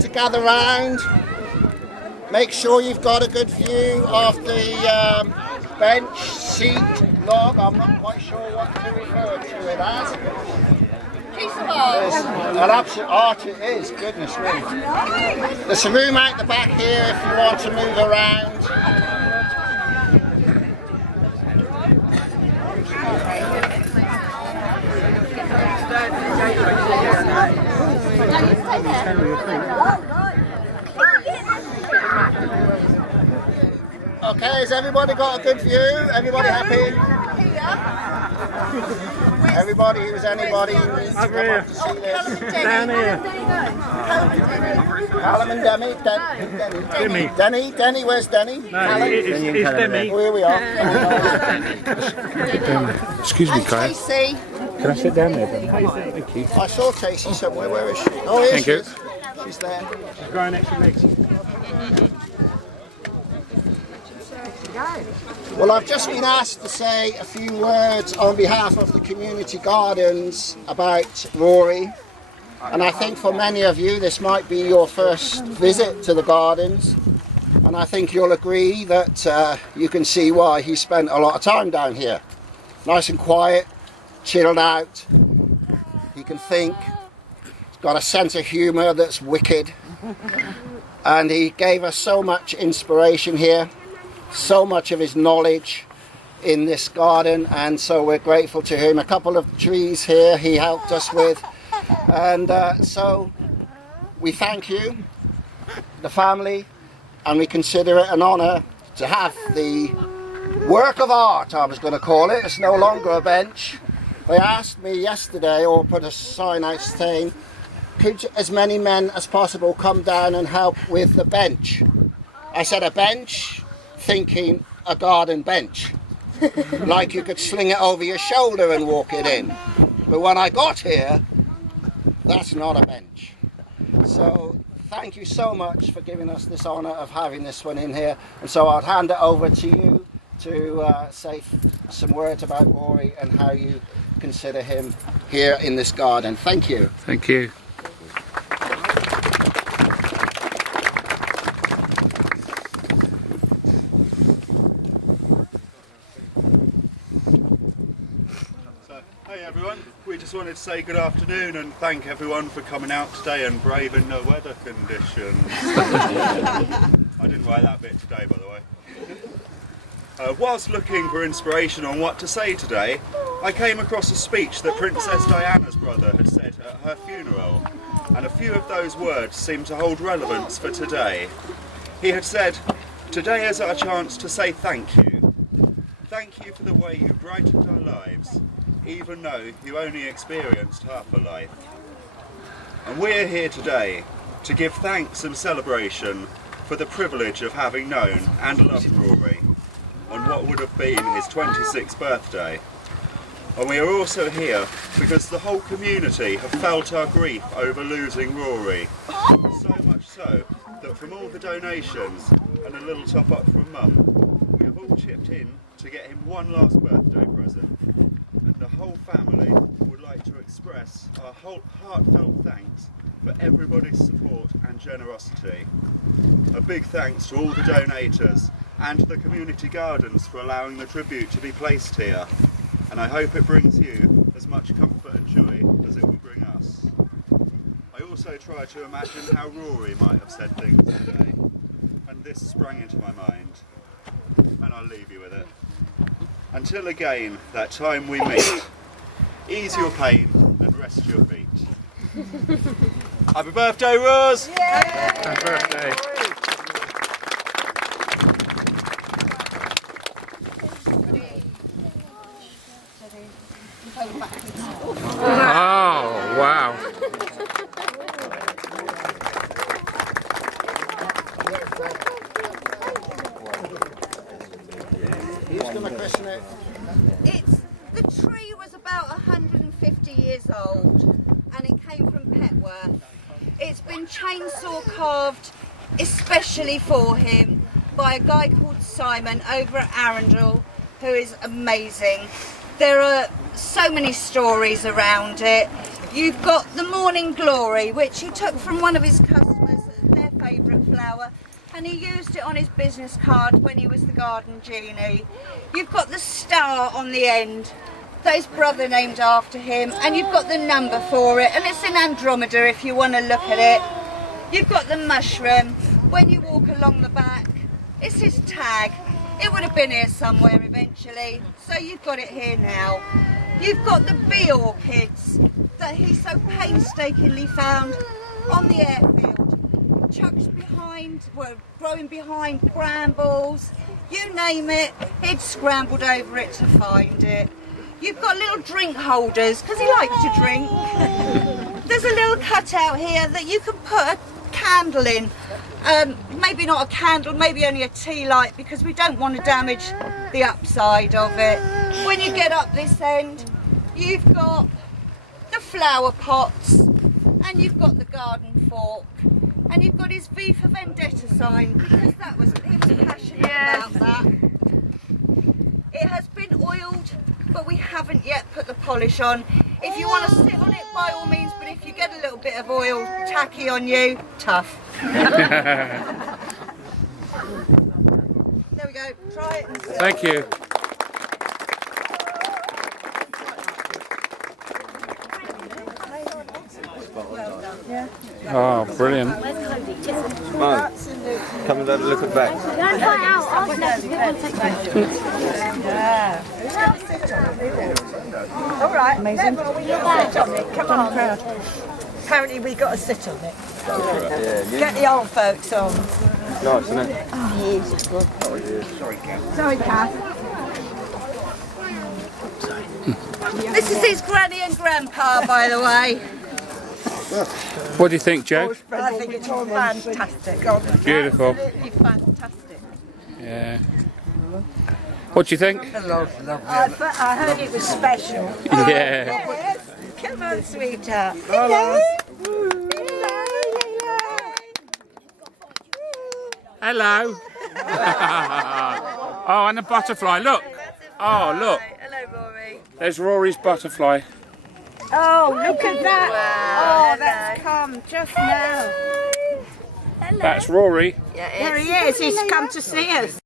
To gather round, make sure you've got a good view of the bench, seat, log. I'm not quite sure what to refer to it as. Piece of art. An absolute art it is, goodness me. There's a room out the back here if you want to move around. Okay, has everybody got a good view? Everybody happy? Everybody who's anybody who's come up to see this. Down here. Callum and Denny, Denny, where's Denny? No, it's Demi. Oh, here we are. Excuse me, Kyle. Tracy. Can I sit down there? Thank you. I saw Tracy somewhere. Where is she? Oh, here Thank she you. is. She's there. She's growing extra legs. Well, I've just been asked to say a few words on behalf of the community gardens about Rory. And I think for many of you this might be your first visit to the gardens. And I think you'll agree that you can see why he spent a lot of time down here. Nice and quiet, chilled out. He can think. He's got a sense of humour that's wicked. And he gave us so much inspiration here. So much of his knowledge in this garden, and so we're grateful to him. A couple of trees here he helped us with, and so we thank you, the family, and we consider it an honour to have the work of art, I was going to call it. It's no longer a bench. They asked me yesterday, or put a sign out saying, could as many men as possible come down and help with the bench? I said, a bench? Thinking a garden bench, like you could sling it over your shoulder and walk it in. But when I got here, that's not a bench. So thank you so much for giving us this honour of having this one in here. And so I'll hand it over to you to say some words about Rory and how you consider him here in this garden. Thank you. Thank you. Hey everyone, we just wanted to say good afternoon and thank everyone for coming out today and braving the weather conditions. I didn't write that bit today, by the way. Whilst looking for inspiration on what to say today, I came across a speech that Princess Diana's brother had said at her funeral, and a few of those words seem to hold relevance for today. He had said, "Today is our chance to say thank you. Thank you for the way you brightened our lives, even though you only experienced half a life." And we're here today to give thanks and celebration for the privilege of having known and loved Rory on what would have been his 26th birthday. And we are also here because the whole community have felt our grief over losing Rory. So much so that from all the donations and a little top up from Mum, we have all chipped in to get him one last birthday present. And the whole family would like to express our heartfelt thanks for everybody's support and generosity. A big thanks to all the donators and the community gardens for allowing the tribute to be placed here. And I hope it brings you as much comfort and joy as it will bring us. I also try to imagine how Rory might have said things today, and this sprang into my mind, and I'll leave you with it. Until again, that time we meet, ease your pain and rest your feet. Happy birthday, Rose! Happy birthday. Oh, wow. Who's going to christen it? The tree was about 150 years old and it came from Petworth. It's been chainsaw carved especially for him by a guy called Simon over at Arundel, who is amazing. There are so many stories around it. You've got the Morning Glory, which he took from one of his customers favourite flower, and he used it on his business card when he was the garden genie. You've got the star on the end that his brother named after him, and you've got the number for it, and it's in Andromeda if you want to look at it. You've got the mushroom. When you walk along the back, it's his tag. It would have been here somewhere eventually, so you've got it here now. You've got the bee orchids that he so painstakingly found on the airfield, chucked behind, well, growing behind brambles, you name it, he'd scrambled over it to find it. You've got little drink holders, because he liked to drink. There's a little cutout here that you can put a candle in. Maybe not a candle, maybe only a tea light, because we don't want to damage the upside of it. When you get up this end, you've got the flower pots, and you've got the garden fork, and you've got his V for Vendetta sign, because he was passionate about that. It has been oiled, but we haven't yet put the polish on. If you want to sit on it, by all means, but if you get a little bit of oil tacky on you, tough. There we go, try it and see. Thank you. Oh, brilliant. Come and have a look at back. All right, amazing. Come on. Apparently we got to sit on it. Get the old folks on. Nice, isn't it? Beautiful. Sorry, Kath. This is his granny and grandpa, by the way. What do you think, Joe? I think it's fantastic. Beautiful. Absolutely fantastic. Yeah. What do you think? I heard it was special. Yeah. Yes. Come on, sweetheart. Hello. Hello. Oh, and the butterfly. Look. Oh, look. Hello, Rory. There's Rory's butterfly. Oh, look at that. Oh, that's come just now. That's Rory. There he is. He's come to see us.